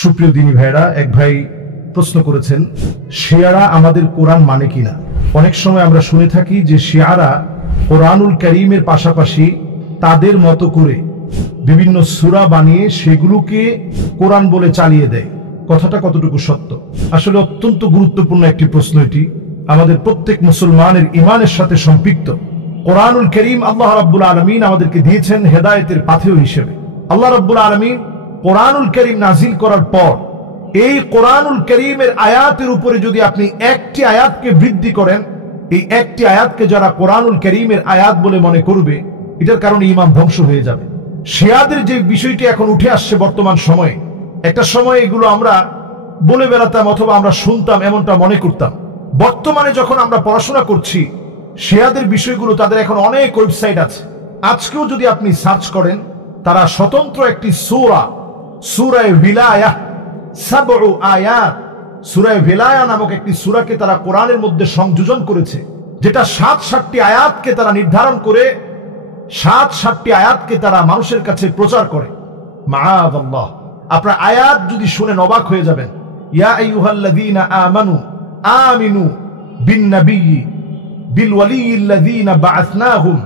সুপ্রিয় দিনী ভাইরা, এক ভাই প্রশ্ন করেছেন, শিয়ারা আমাদের কোরআন মানে কিনা। অনেক সময় আমরা শুনে থাকি যে শিয়ারা কোরআনুল কারীমের পাশাপাশি তাদের মতো করে বিভিন্ন সূরা বানিয়ে সেগুলোকে কোরআন বলে চালিয়ে দেয়। কথাটা কতটুকু সত্য? আসলে অত্যন্ত গুরুত্বপূর্ণ একটি প্রশ্ন এটি। আমাদের প্রত্যেক মুসলমানের ঈমানের সাথে সম্পৃক্ত। কোরআনুল কারীম আল্লাহ রাব্বুল আলামিন আমাদেরকে দিয়েছেন হেদায়েতের পাথেয় হিসেবে। আল্লাহ রাব্বুল আলামিন কোরআনুল কারীম নাজিল করার পর এই কোরআনুল কারীমের আয়াতের উপরে যদি আপনি একটি আয়াতকে বৃদ্ধি করেন, এই একটি আয়াতকে যারা কোরআনুল কারীমের আয়াত বলে মনে করবে, এটার কারণে ঈমান ধ্বংস হয়ে যাবে। শিয়াদের যে বিষয়টি এখন উঠে আসছে বর্তমান সময়ে, একটা সময় এগুলো আমরা বলে বেড়াতাম অথবা আমরা শুনতাম, এমনটা মনে করতাম। বর্তমানে যখন আমরা পড়াশোনা করছি, শিয়াদের বিষয়গুলো তাদের এখন অনেক ওয়েবসাইট আছে। আজকেও যদি আপনি সার্চ করেন, তারা স্বতন্ত্র একটি সূরা, সূরা ভিলায়া, ৭ আয়াত, সূরা ভিলায়া নামক একটি সূরাকে তারা কোরআনের মধ্যে সংযোজন করেছে, যেটা ৭টি আয়াতকে তারা নির্ধারণ করে ৭টি আয়াতকে তারা মানুষের কাছে প্রচার করে। মাআযাল্লাহ, আপনার আয়াত যদি শুনে অবাক হয়ে যাবেন। ইয়া আইয়ুহাল্লাযীনা আমানু আমিনু বিন নাবিয়্যি বিল ওয়ালিয়্যিল্লাযীনা বা'আসনাহুম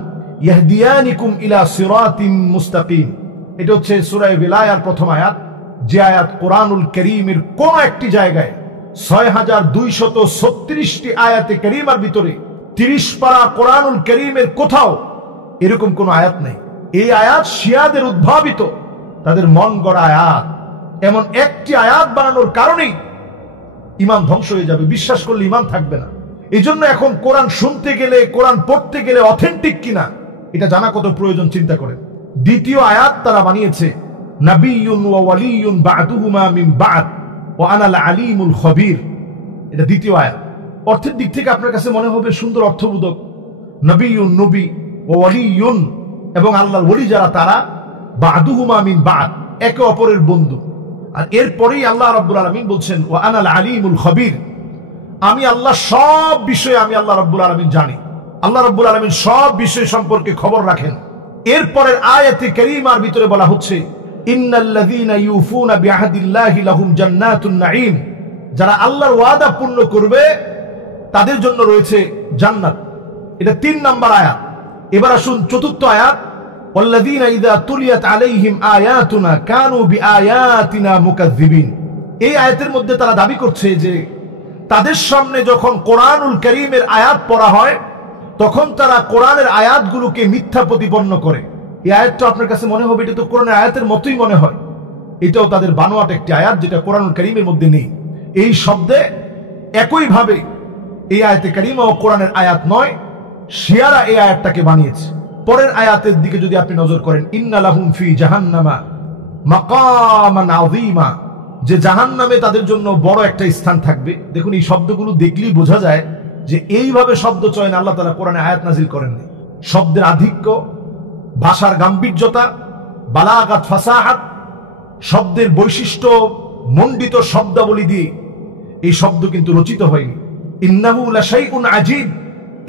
ইয়াহদিয়ানিকুম ইলা সিরাতিম মুস্তাকিম। এটা হচ্ছে সূরা ভিলায়ার প্রথম আয়াত, যে আয়াত কোরআনুল কারীমের কোন একটি জায়গায় ৬২৩৬টি আয়াতে কারীমার ভিতরে ৩০ পারা কোরআনুল কারীমের কোথাও এরকম কোন আয়াত নেই। এই আয়াত শিয়াদের উদ্ভাবিত, তাদের মন গড়া আয়াত। এমন একটি আয়াত বানানোর কারণেই ঈমান ধ্বংস হয়ে যাবে, বিশ্বাস করলে ঈমান থাকবে না। এই জন্য এখন কোরআন শুনতে গেলে, কোরআন পড়তে গেলে অথেন্টিক কিনা এটা জানা কত প্রয়োজন, চিন্তা করেন। দ্বিতীয় আয়াত তারা বানিয়েছে নাবিয়্যুন ওয়া ওয়ালিয়্যুন বা'দুহুমা মিন বা'দ ওয়া আনাল আলীমুল খবীর। এটা দ্বিতীয় আয়াত। অর্থের দিক থেকে আপনার কাছে মনে হবে সুন্দর অর্থবোধক। নাবিয়্যুন, নবী, ওয়া ওয়ালিয়্যুন, এবং আল্লাহর ওলি যারা তারা, বা'দুহুমা মিন বা'দ, একে অপরের বন্ধু। আর এরপরেই আল্লাহ রাব্বুল আলামিন বলছেন ওয়া আনাল আলীমুল খবীর, আমি আল্লাহ সব বিষয়ে, আমি আল্লাহ রাব্বুল আলামিন জানি। আল্লাহ রাব্বুল আলামিন সব বিষয় সম্পর্কে খবর রাখেন। এরপরের আয়াতে কারীমার ভিতরে বলা হচ্ছে ইন্নাল্লাযীনা ইউফুনা বিআহদিল্লাহি লাহুম জান্নাতুন নাঈম, যারা আল্লাহর ওয়াদা পূর্ণ করবে তাদের জন্য রয়েছে জান্নাত। এটা ৩ নম্বর আয়াত। এবার আসুন চতুর্থ আয়াত, ওয়াল্লাযীনা ইযা তুলিয়াত আলাইহিম আয়াতুনা কানু বিআয়াতিনা মুকাযযিবিন। এই আয়াতের মধ্যে তারা দাবি করছে যে তাদের সামনে যখন কোরআনুল কারীমের আয়াত পড়া হয়, তখন তারা কোরআনের আয়াতগুলোকে মিথ্যা প্রতিপন্ন করে। এই আয়াতটা আপনার কাছে মনে হবে এটা তো কোরআনের আয়াতের মতোই মনে হয়। এটাও তাদের বানোয়াট একটি আয়াত, যেটা কোরআনুল কারীমের মধ্যে নেই। এই শব্দে একইভাবে এই আয়াতে কারীমা ও কোরআনের আয়াত নয়, শিয়ারা এই আয়াতটাকে বানিয়েছে। পরের আয়াতের দিকে যদি আপনি নজর করেন, ইন্না লাহুম ফি জাহান্নামা মাকামান আযীমা, যে জাহান্নামে তাদের জন্য বড় একটা স্থান থাকবে। দেখুন, এই শব্দগুলো দেখলেই বোঝা যায় যে এইভাবে শব্দ চয়ন আল্লাহ তাআলা কোরআনে আয়াত নাজিল করেননি। শব্দের আধিক্য, ভাষার গাম্ভীর্যতা, বালাগাত, ফাসাহাত, শব্দের বৈশিষ্ট্য, মণ্ডিত শব্দাবলী দিয়ে এই শব্দ কিন্তু রচিত হয়নি। ইন্নাহু লাশাইউন আজীব,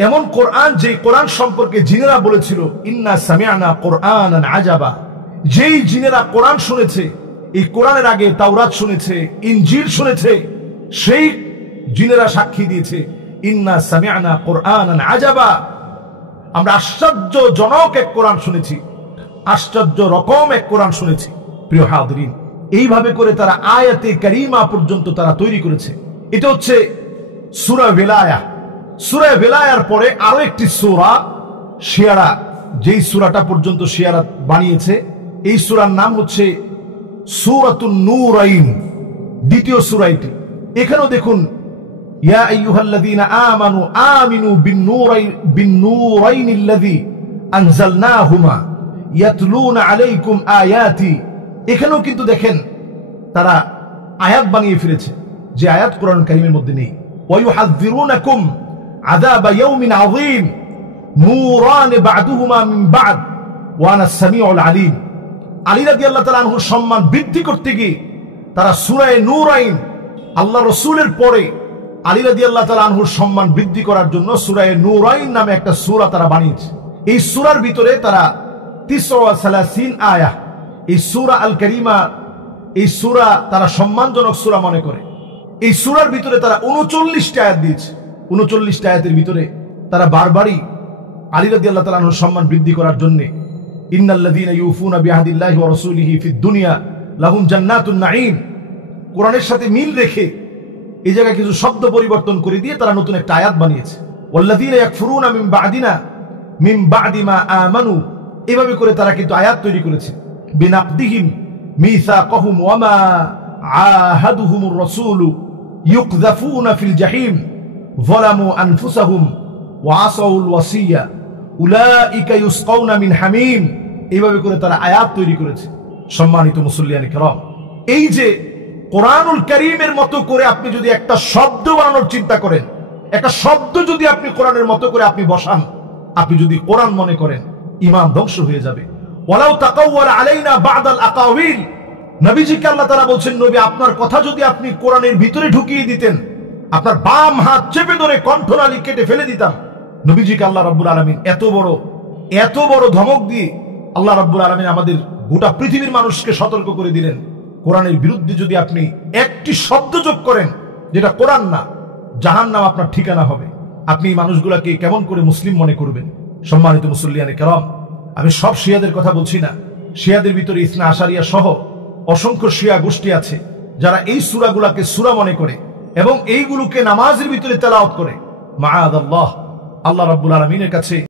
এমন কোরআন যে কোরআন সম্পর্কে জিনেরা বলেছিল ইন্না সামি'না কুরআনান আজাবা। যেই জিনেরা কোরআন শুনেছে, এই কোরআনের আগে তাওরাত শুনেছে, ইনজিল শুনেছে, সেই জিনেরা সাক্ষী দিয়েছে ইন্না সামি'না কুরআনান আজাবা, আমরা আশ্চর্যজনক এক কোরআন শুনেছি, আশ্চর্য রকম এক কোরআন শুনেছি। প্রিয় হাজিরিন, এইভাবে করে তারা আয়াতে কারীমা পর্যন্ত তারা তৈরি করেছে। এটা হচ্ছে সূরা ভিলায়া। সূরা ভিলায়ার পরে আরো একটি সূরা শিয়ারা, যেই সূরাটা পর্যন্ত শিয়ারা বানিয়েছে, এই সূরার নাম হচ্ছে সূরাতুন নূরাইন, দ্বিতীয় সূরা এটি। এখানেও দেখুন, ইয়া আইয়ুহাল্লাযীনা আমানু আমিনু বিন-নূরাইনিল্লাযী আনজালনাহুমা ইয়াতলুনা আলাইকুম আয়াতি। এখানেও কিন্তু দেখেন তারা আয়াত বানিয়ে ফেলেছে, যে আয়াত কোরআন কারীমের মধ্যে নেই। ওয়া ইউহাযযিরুনাকুম আযাবা ইয়াউমিন আযীম নূরান বা'দুহুমা মিন বা'দ ওয়া আনাস সামিউল আলীম। আলী রাদিয়াল্লাহু তাআলা আনহুর সম্মান বৃদ্ধি করতে গিয়ে তারা সূরা নূরাইন, আল্লাহ রাসূলের পরে আলী রাদিয়াল্লাহু তাআলা আনহুর সম্মান বৃদ্ধি করার জন্য সূরা নূরাইন নামে একটা সূরা তারা বানিয়েছে। এই সূরার ভিতরে তারা ৩৩ আয়াত, এই সূরা আল কারীমা এই সূরা তারা সম্মানজনক সূরা মনে করে। এই সূরার ভিতরে তারা 39টা আয়াত দিয়েছে। 39টা আয়াতের ভিতরে তারা বারবারই আলী রাদিয়াল্লাহু তাআলা আনহুর সম্মান বৃদ্ধি করার জন্য ইন্নাল্লাযীনা ইউফুনা বিআহদিল্লাহি ওয়া রাসূলিহি ফিদ দুনিয়া লাহুম জান্নাতুন নাঈম, কোরআনের সাথে মিল রেখে এই জায়গায় কিছু শব্দ পরিবর্তন করে দিয়ে তারা নতুন একটা আয়াত বানিয়েছে। ওয়াল্লাযীনা ইয়াকফুরুনা মিন বা'দি মা আমানু, এভাবে করে তারা কিন্তু আয়াত তৈরি করেছে। বিনাকদিহিম মিসাকাহুম ওয়া মা আহাদুহুমুর রাসূলু ইউকযাফুনা ফিল জাহিম যালামু আনফুসাহুম ওয়া আসাউল ওয়াসিয়া উলাইকা ইউসকাউনা মিন হামিম, এইভাবে করে তারা আয়াত তৈরি করেছে। সম্মানিত মুসল্লিয়ানে কেরাম, এই যে কোরআনুল কারীমের মতো করে আপনি যদি একটা শব্দ বানানোর চিন্তা করেন, একটা শব্দ যদি আপনি কোরআনের মতো করে আপনি বসান, আপনি যদি কোরআন মনে করেন, ঈমান ধ্বংস হয়ে যাবে। ওয়ালাউ তাকাওয়ালা আলাইনা বা'দাল আকাওয়িল, নবীজিকে আল্লাহ তাআলা বলছেন, নবী আপনার কথা যদি আপনি কোরআনের ভিতরে ঢুকিয়ে দিতেন, আপনার বাম হাত চেপে ধরে কণ্ঠনালী কেটে ফেলে দিতাম। নবীজিকে আল্লাহ রাব্বুল আলামিন এত বড় ধমক দিয়ে আল্লাহ রাব্বুল আলামিন আমাদের গোটা পৃথিবীর মানুষকে সতর্ক করে দিলেন, কোরআনের বিরুদ্ধে যদি আপনি একটি শব্দ যোগ করেন যেটা কোরআন না, জাহান্নাম আপনার ঠিকানা হবে। আপনি এই মানুষগুলাকে কেমন করে মুসলিম মনে করবেন? সম্মানিত মুসল্লিয়ানে কেরাম, আমি সব শিয়াদের কথা বলছি না। শিয়াদের ভিতরে ইসনা আশারিয়া সহ অসংখ্য শিয়া গোষ্ঠী আছে যারা এই সূরাগুলাকে সূরা মনে করে এবং এইগুলোকে নামাজের ভিতরে তেলাওয়াত করে। মাআযাল্লাহ, আল্লাহ রাব্বুল আলামিনের কাছে